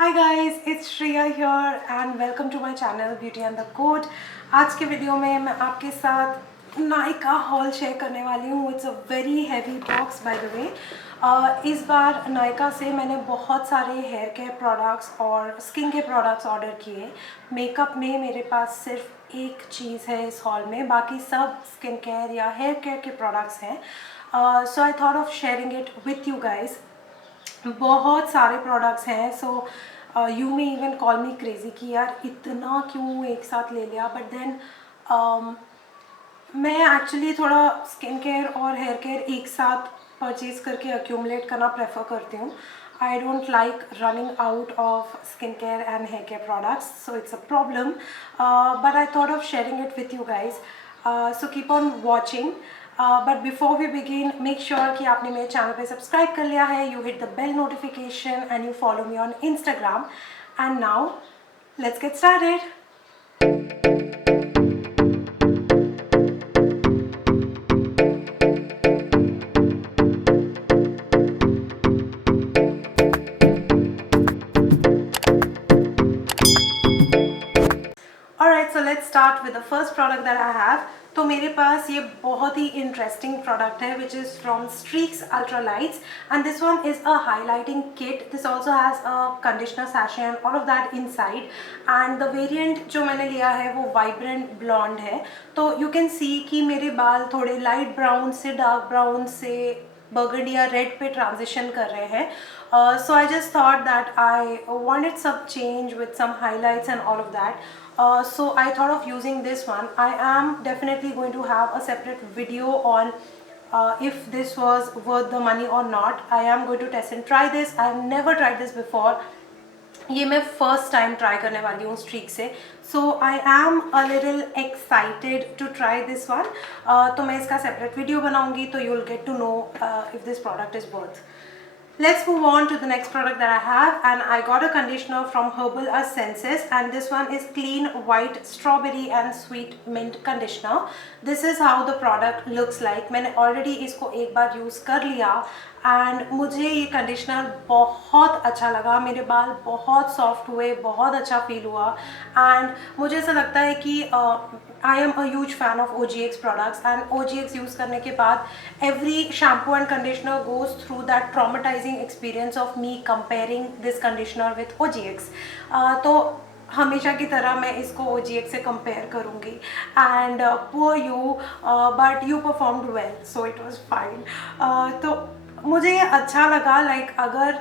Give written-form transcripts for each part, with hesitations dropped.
Hi guys, it's Shreya here and welcome to my channel beauty and the code. आज के video में मैं आपके साथ नायका हॉल शेयर करने वाली हूँ। It's a very heavy box bye the वे। इस बार नायका से मैंने बहुत सारे हेयर केयर प्रोडक्ट्स और स्किन केयर प्रोडक्ट्स ऑर्डर किए। मेकअप में मेरे पास सिर्फ एक चीज़ है इस हॉल में, बाकी सब स्किन केयर या हेयर केयर के प्रोडक्ट्स हैं। So I thought of sharing it with you guys. बहुत सारे प्रोडक्ट्स हैं, so you may even call me crazy कि यार इतना क्यों एक साथ ले लिया। बट देन मैं एक्चुअली थोड़ा स्किन केयर और हेयर केयर एक साथ परचेज़ करके अक्यूमुलेट करना प्रेफर करती हूँ। I don't like running out of skin care and hair care products, so it's a problem, but I thought of sharing it with you guys. So keep on watching. But before we begin, make sure कि आपने मेरे channel पे subscribe कर लिया है, you hit the bell notification and you follow me on Instagram. And now let's get started. Alright, so let's start with the first product that I have. तो मेरे पास ये बहुत ही इंटरेस्टिंग प्रोडक्ट है which is from streaks ultra lights and this one is a highlighting kit. This also has a conditioner sachet and all of that inside. And the variant जो मैंने लिया है वो वाइब्रेंट ब्लॉन्ड है. तो you can सी कि मेरे बाल थोड़े लाइट ब्राउन से डार्क ब्राउन से बर्गंडी या रेड पे ट्रांजिशन कर रहे हैं. So I just thought that I wanted some change with some highlights and all of that. So I thought of using this one. I am definitely going to have a separate video on if this was worth the money or not. I am going to test and try this. I have never tried this before. ये मैं first time try करने वाली हूँ streak से. So I am a little excited to try this one. तो मैं इसका separate video बनाऊँगी, तो you will get to know if this product is worth. Let's move on to the next product that I have, and I got a conditioner from Herbal Essences, and this one is Clean White Strawberry and Sweet Mint Conditioner. This is how the product looks like. मैंने already इसको एक बार use कर लिया and मुझे ये conditioner बहुत अच्छा लगा. मेरे बाल बहुत सॉफ्ट हुए, बहुत अच्छा फील हुआ एंड मुझे ऐसा लगता है कि आई am a huge fan of OGX products and OGX use करने के बाद every shampoo and conditioner goes through that traumatising experience of me comparing this conditioner with OGX. तो हमेशा की तरह मैं इसको OGX से कंपेयर करूँगी and poor you, but you performed well, so it was fine. तो मुझे ये अच्छा लगा. लाइक अगर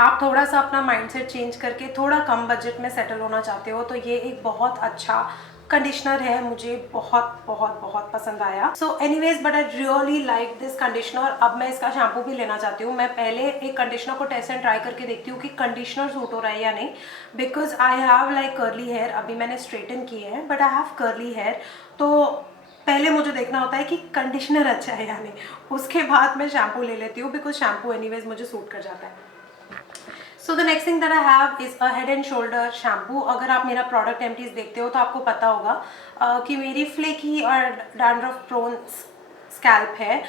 आप थोड़ा सा अपना माइंडसेट चेंज करके थोड़ा कम बजट में सेटल होना चाहते हो तो ये एक बहुत अच्छा कंडीशनर है. मुझे बहुत बहुत बहुत पसंद आया. So anyways, but I really like this conditioner. अब मैं इसका शैम्पू भी लेना चाहती हूँ. मैं पहले एक कंडीशनर को टेस्ट एंड ट्राई करके देखती हूँ कि कंडीशनर सूट हो रहा है या नहीं, because I have like curly hair. अभी मैंने स्ट्रेटन किए हैं but I have curly hair. तो पहले मुझे देखना होता है कि कंडीशनर अच्छा है या नहीं, उसके बाद मैं शैम्पू ले लेती हूँ, बिकॉज शैम्पू एनीवेज मुझे सूट कर जाता है. So the next thing that I have is a head and shoulder shampoo. अगर आप मेरा प्रोडक्ट एम्प्टीज देखते हो तो आपको पता होगा कि मेरी फ्लेकी और डैंड्रफ प्रोन स्कैल्प है.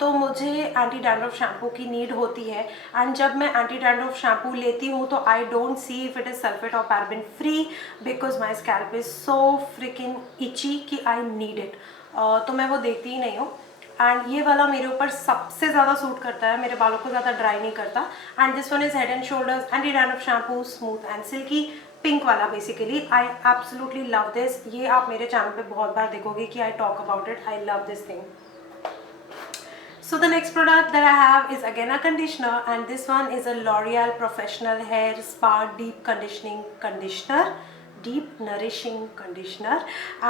तो मुझे एंटी डैंड्रफ शैम्पू की नीड होती है एंड जब मैं एंटी डैंड्रफ शैम्पू लेती हूँ तो I don't see if it is sulphate और paraben free, because my scalp is so freaking itchy कि आई नीड इट. तो मैं वो देखती ही नहीं हूँ. एंड ये वाला मेरे ऊपर सबसे ज़्यादा सूट करता है, मेरे बालों को ज़्यादा ड्राई नहीं करता. And this one is Head and Shoulders anti dandruff shampoo, smooth and silky, pink वाला. Basically I absolutely love this. ये आप मेरे चैनल पे बहुत बार देखोगे कि I talk about it. I love this thing. So the next product that I have is again a conditioner, and this one is a L'Oreal Professional Hair Spa Deep Conditioning Conditioner, Deep Nourishing Conditioner,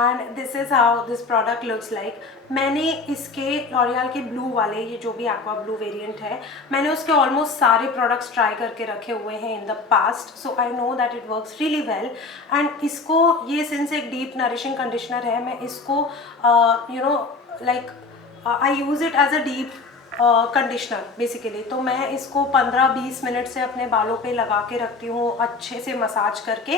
and this is how this product looks like. मैंने इसके L'Oreal के blue वाले, ये जो भी aqua blue variant है, मैंने उसके ऑलमोस्ट सारे प्रोडक्ट्स ट्राई करके रखे हुए हैं in the past, so I know that it works really well. And इसको, ये सिंस एक डीप नरिशिंग कंडीशनर है, मैं इसको you know like I use it as a deep conditioner basically. तो मैं इसको 15-20 मिनट से अपने बालों पे लगा के रखती हूँ अच्छे से मसाज करके,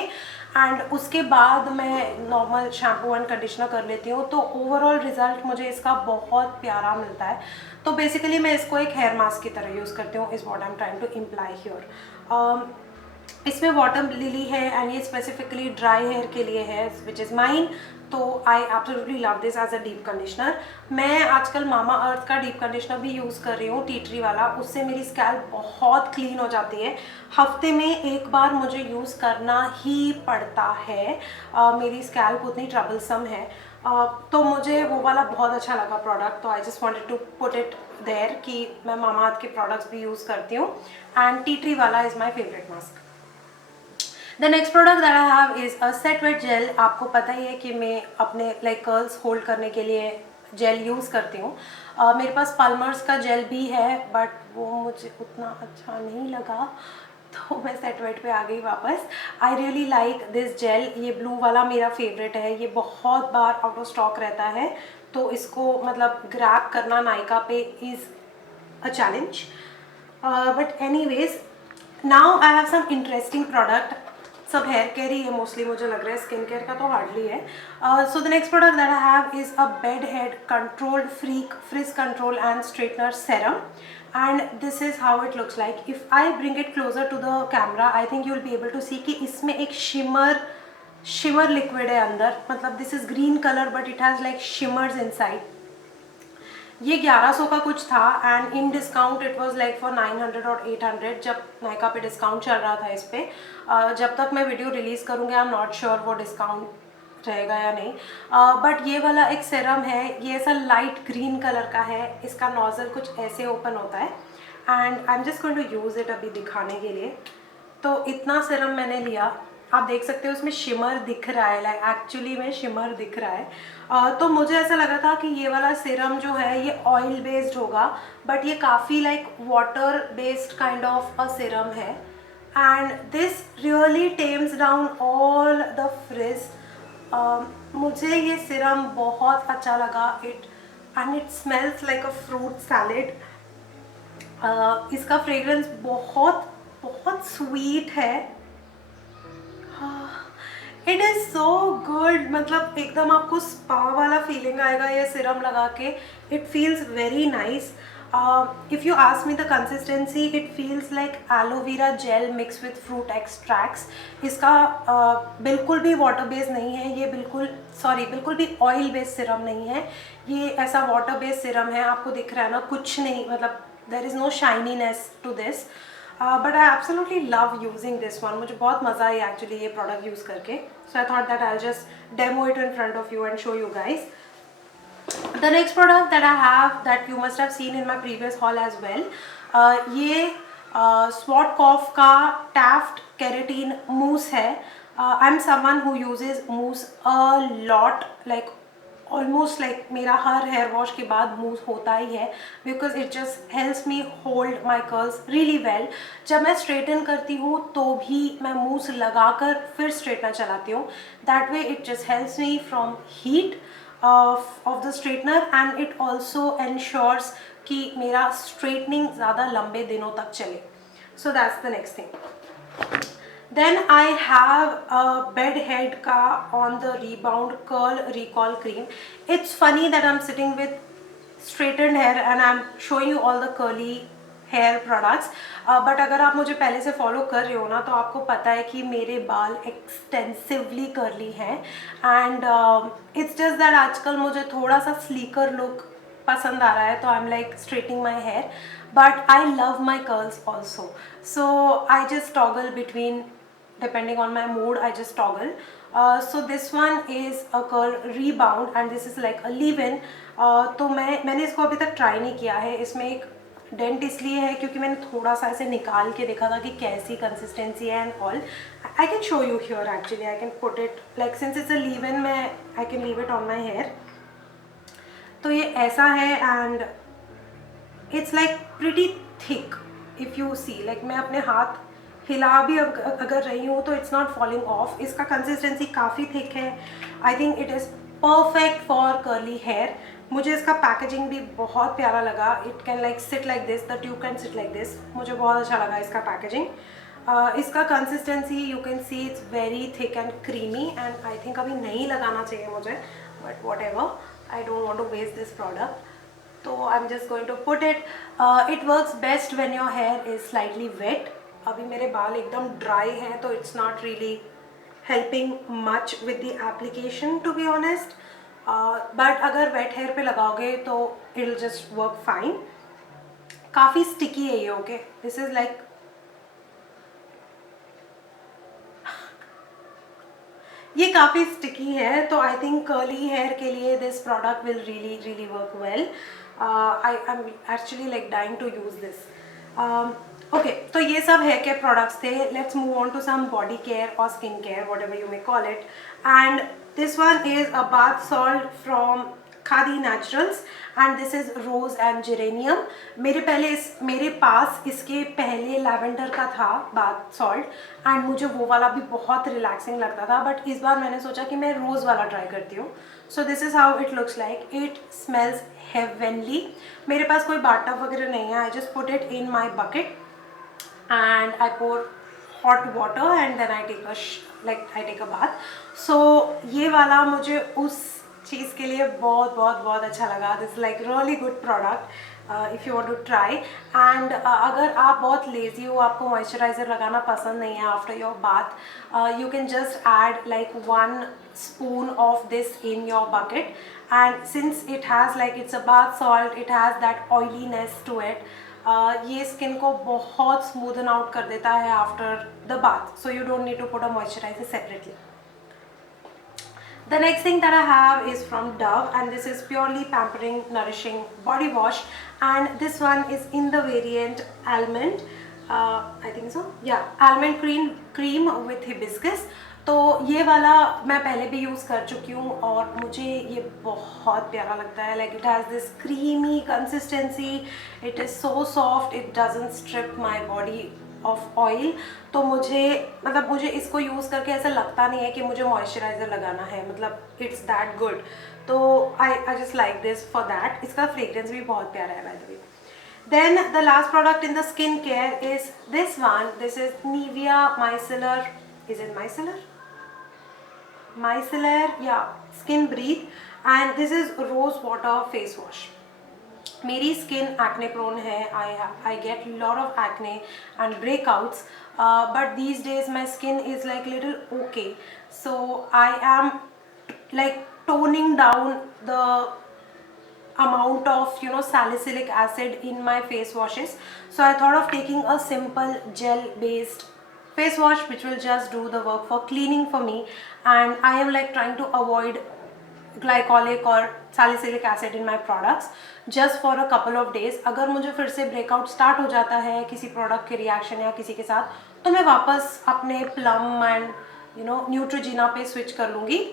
एंड उसके बाद मैं नॉर्मल शैम्पू एंड कंडीशनर कर लेती हूँ. तो ओवरऑल रिजल्ट मुझे इसका बहुत प्यारा मिलता है. तो बेसिकली मैं इसको एक हेयर मास्क की तरह यूज़ करती हूँ, is what I am trying to imply here. इसमें वाटर लिली है एंड ये स्पेसिफिकली ड्राई हेयर के लिए है, विच इज़ माइन। तो I absolutely love this as a deep conditioner. मैं आजकल मामा अर्थ का डीप कंडीशनर भी यूज़ कर रही हूँ, टी ट्री वाला। उससे मेरी स्कैल्प बहुत क्लीन हो जाती है। हफ्ते में एक बार मुझे यूज़ करना ही पड़ता है, मेरी स्कैल्प उतनी ट्रबलसम है। तो मुझे वो वाला बहुत अच्छा लगा प्रोडक्ट, तो I just wanted to put it there कि मैं मामा अर्थ के प्रोडक्ट्स भी यूज़ करती हूँ एंड टी ट्री वाला is my favourite mask. The next product that I have is a set wet gel. आपको पता ही है कि मैं अपने कर्ल्स होल्ड करने के लिए जेल यूज़ करती हूँ। मेरे पास पाल्मर्स का जेल भी है बट वो मुझे उतना अच्छा नहीं लगा, तो मैं सेट वेट पे आ गई वापस। I really like this gel. ये ब्लू वाला मेरा फेवरेट है। ये बहुत बार आउट ऑफ स्टॉक रहता है, तो इसको ग्रैब करना नायका पे is a challenge. But anyways, now I have some interesting product. सब हेयर केयर ही है मोस्टली, मुझे लग रहा है स्किन केयर का तो हार्डली है। So the next product that I have is a Bed Head controlled freak frizz control and straightener serum, and this is how it looks like. If I bring it closer to the camera, I think you will be able to see कि इसमें एक shimmer liquid है अंदर। This is green colour but it has shimmers inside. ये 1100 का कुछ था and in discount it was for 900 और 800, जब नायका पे डिस्काउंट चल रहा था इस पर। जब तक मैं वीडियो रिलीज़ करूँगी आई एम नॉट श्योर वो डिस्काउंट रहेगा या नहीं। बट ये वाला एक सीरम है, ये ऐसा लाइट ग्रीन कलर का है। इसका नोज़ल कुछ ऐसे ओपन होता है and I am just going to use it अभी दिखाने के लिए। तो इतना सीरम मैंने लिया, आप देख सकते हो उसमें शिमर दिख रहा है, एक्चुअली में शिमर दिख रहा है। तो मुझे ऐसा लगा था कि ये वाला सीरम जो है ये ऑयल बेस्ड होगा, बट ये काफ़ी water based kind of a serum है and this really tames down all the frizz. मुझे ये सीरम बहुत अच्छा लगा। It smells like a fruit salad. इसका फ्रेग्रेंस बहुत बहुत स्वीट है। इट इज़ सो गुड, एकदम आपको स्पा वाला फीलिंग आएगा ये सीरम लगा के। It feels very nice. If you ask me the consistency, it feels like aloe vera gel mix with fruit extracts. इसका बिल्कुल भी वाटर बेस्ड नहीं है, ये बिल्कुल भी ऑयल बेस्ड सीरम नहीं है। ये ऐसा वाटर बेस्ड सीरम है, आपको दिख रहा है ना, कुछ नहीं, there is no shininess to this. But I absolutely love using this one. मुझे बहुत मज़ा आई एक्चुअली ये प्रोडक्ट यूज़ करके। So I thought that I just demo it in front of you and show you guys. The next product that I have, that you must have seen in my previous haul as well, ये Swatkopf का Taft Keratin Mousse है। I'm someone who uses mousse a lot, almost मेरा her hair wash के बाद मूस होता ही है, because it just helps me hold my curls really well. जब मैं स्ट्रेटन करती हूँ तो भी मैं मूस लगाकर फिर स्ट्रेटनर चलाती हूँ। That way it just helps me from heat of the straightener and it also ensures कि मेरा straightening ज़्यादा लंबे दिनों तक चले. So that's the next thing. Then I have a bed head का on the rebound curl recall cream. It's funny that I'm sitting with straightened hair and I'm showing you all the curly hair products, but अगर आप मुझे पहले से follow कर रहे हो ना, तो आपको पता है कि मेरे बाल एक्सटेंसिवली कर्ली हैं एंड इट्स जस्ट दैट आजकल मुझे थोड़ा सा स्लीकर लुक पसंद आ रहा है, तो I am straightening my hair, but I love my curls also, so I just toggle between depending on my mood. I just toggle. So this one is a curl rebound and this is like a leave-in. तो मैंने इसको अभी तक try नहीं किया है। इसमें एक डेंट इसलिए है क्योंकि मैंने थोड़ा सा ऐसे निकाल के देखा था कि कैसी कंसिस्टेंसी है and all. I can show you here actually, I can put it since it's a leave in, मैं I can leave it on my hair. तो ये ऐसा है and it's pretty thick if you see, मैं अपने हाथ हिला भी अगर रही हूँ तो इट्स नॉट फॉलिंग ऑफ। इसका कंसिस्टेंसी काफ़ी थिक है। I think it is perfect for curly hair. मुझे इसका पैकेजिंग भी बहुत प्यारा लगा। It can sit like this, the tube can sit like this. मुझे बहुत अच्छा लगा इसका पैकेजिंग। इसका consistency you can see it's very thick and creamy and I think अभी नहीं लगाना चाहिए मुझे, but whatever, I don't want to waste this product, तो I am just going to put it. It works best when your hair is slightly wet. अभी मेरे बाल एकदम ड्राई हैं तो it's not really helping much with the application to be honest, but अगर wet hair पे लगाओगे तो it will just work fine. काफ़ी स्टिकी है ये. ओके, दिस इज़ लाइक, ये काफ़ी स्टिकी है, तो आई थिंक कर्ली हेयर के लिए this product will really really work well. I am actually like dying to use this. Okay, तो ये सब हेयर केयर प्रोडक्ट्स थे. Let's move on to some body care और skin care, whatever you may call it. And this one is a bath salt from Khadi naturals and this is rose and geranium. मेरे पास इसके पहले lavender का था bath salt and मुझे वो वाला भी बहुत रिलैक्सिंग लगता था, बट इस बार मैंने सोचा कि मैं रोज़ वाला ट्राई करती हूँ. So this is how it looks like. It smells heavenly. मेरे पास कोई बाथ टब वगैरह नहीं है. I just put it in my bucket and I pour hot water and then I take a bath. So ये वाला मुझे उस चीज़ के लिए बहुत बहुत बहुत अच्छा लगा. This like really good product if you want to try. And अगर आप बहुत लेज़ी हो, आपको मॉइस्चराइज़र लगाना पसंद नहीं है after your bath, you can just add like 1 spoon of this in your bucket. And since it has like, it's a bath salt, it has that oiliness to it. ये skin को बहुत smoothen out कर देता है after the bath, so you don't need to put a moisturiser separately. The next thing that I have is from Dove and this is purely pampering nourishing body wash and this one is in the variant almond, I think so, yeah, almond cream with hibiscus. तो ये वाला मैं पहले भी use कर चुकी हूँ और मुझे ये बहुत प्यारा लगता है. Like it has this creamy consistency, it is so soft, it doesn't strip my body of oil. तो मुझे इसको यूज़ करके ऐसा लगता नहीं है कि मुझे मॉइस्चराइज़र लगाना है, मतलब इट्स दैट गुड. तो I just like this for that. इसका फ्रेग्रेंस भी बहुत प्यारा है by the way. Then the last product in the skin care is this one. This is Nivea Micellar. Is it Micellar? Micellar, yeah, Skin Breathe, and this is rose water face wash. मेरी skin acne prone है. I get lot of acne and breakouts, but these days my skin is like little okay. So I am like toning down the amount of salicylic acid in my face washes. So I thought of taking a simple gel based face wash which will just do the work for cleaning for me, and I am like trying to avoid glycolic or salicylic acid in my products just for a couple of days. अगर मुझे फिर से breakout start हो जाता है किसी product के reaction या किसी के साथ, तो मैं वापस अपने प्लम एंड न्यूट्रोजिना पे स्विच कर लूँगी.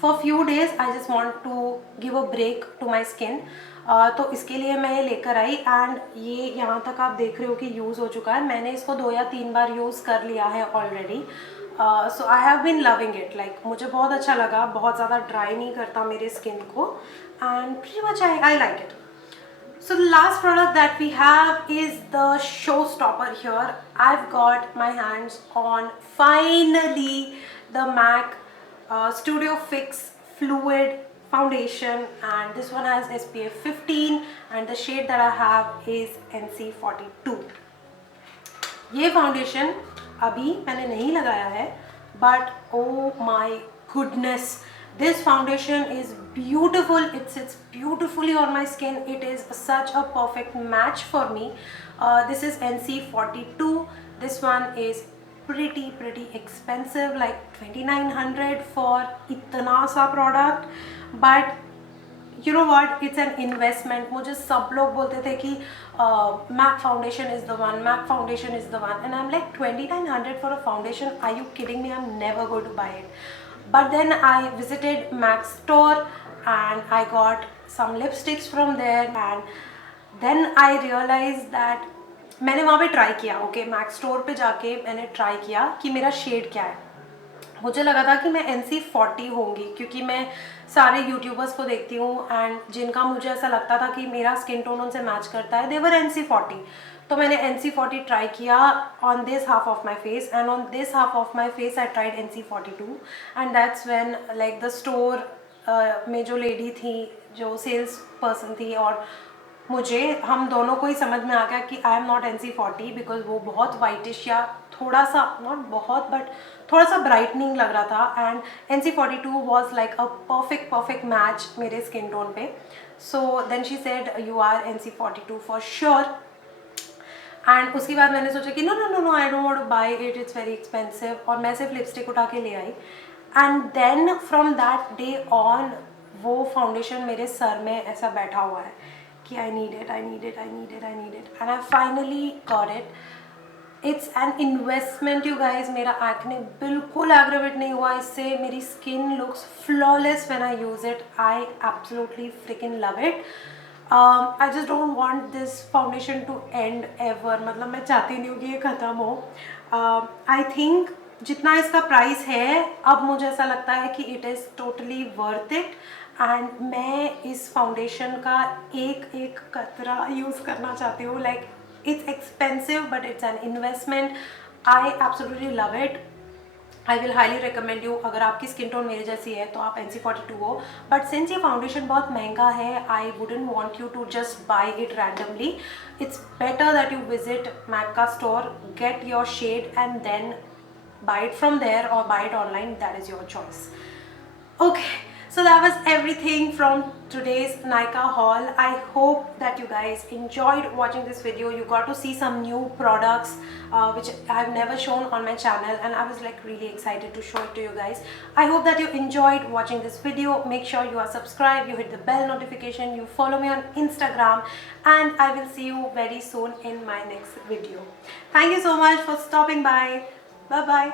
For few days I just want to give a break to my skin. तो इसके लिए मैं ये लेकर आई एंड ये यहाँ तक आप देख रहे हो कि यूज़ हो चुका है. मैंने इसको 2 या 3 बार यूज़ कर लिया है already. So I have been loving it. Like मुझे बहुत अच्छा लगा, बहुत ज़्यादा ड्राई नहीं करता मेरे स्किन को and pretty much I like it. So the last product that we have is the showstopper here. I've got my hands on finally the MAC Studio Fix Fluid Foundation, and this one has SPF 15 and the shade that I have is NC42. ये foundation अभी मैंने नहीं लगाया है, but oh my goodness, this foundation is beautiful. It sits beautifully on my skin. It is such a perfect match for me. This is NC42. This one is pretty expensive, like 2900 for इतना सा product, but you know what, it's an investment. मुझे सब लोग बोलते थे कि MAC foundation is the one, MAC foundation is the one, and I'm like 2900 for a foundation, are you kidding me? I'm never going to buy it. But then I visited MAC store and I got some lipsticks from there, and then I realized that मैंने वहाँ पे try किया. Okay, Mac store पे जाके मैंने try किया कि मेरा शेड क्या है. मुझे लगा था कि मैं NC40 होंगी क्योंकि मैं सारे यूट्यूबर्स को देखती हूँ एंड जिनका मुझे ऐसा लगता था कि मेरा स्किन टोन उनसे मैच करता है, देवर NC40. तो मैंने NC40 ट्राई किया on this half of my face and on this half of my face I tried NC42 and that's when like the store में जो लेडी थी, जो सेल्स पर्सन थी, और मुझे हम दोनों को ही समझ में आ गया कि I am not NC40 because वो बहुत वाइटिश या थोड़ा सा, नॉट बहुत बट थोड़ा सा ब्राइटनिंग लग रहा था, and NC42 was like a perfect match मेरे स्किन टोन पे. So then she said you are NC42 for sure. And उसके बाद मैंने सोचा कि no no no no I don't want to buy it, it's very expensive, और मैं सिर्फ लिपस्टिक उठा के ले आई. And then from that day on वो फाउंडेशन मेरे सर में ऐसा बैठा हुआ है कि I need it, I need it, I need it, I need it, and I finally got it. It's an investment you guys. मेरा एक्ने बिल्कुल एग्रेवेट नहीं हुआ इससे. मेरी skin looks flawless when I use it. I absolutely freaking love it. I just don't want this foundation to end ever. मतलब मैं चाहती नहीं हूँ कि ये ख़त्म हो. आई थिंक जितना इसका प्राइस है अब मुझे ऐसा लगता है कि it is totally worth it. And मैं इस फाउंडेशन का एक एक कतरा यूज़ करना चाहती हूँ. Like it's expensive but it's an investment. I absolutely love it. I will highly recommend you. अगर आपकी स्किन टोन मेरे जैसी है तो आप NC42 हो, बट सिंस ये फाउंडेशन बहुत महंगा है आई wouldn't want you to just buy it randomly. It's better that you visit MAC का store, get your shade and then buy it from there or buy it online. That is your choice. Okay, so that was everything from today's Nykaa haul. I hope that you guys enjoyed watching this video. You got to see some new products which I have never shown on my channel, and I was like really excited to show it to you guys. I hope that you enjoyed watching this video. Make sure you are subscribed, you hit the bell notification, you follow me on Instagram, and I will see you very soon in my next video. Thank you so much for stopping by. Bye bye.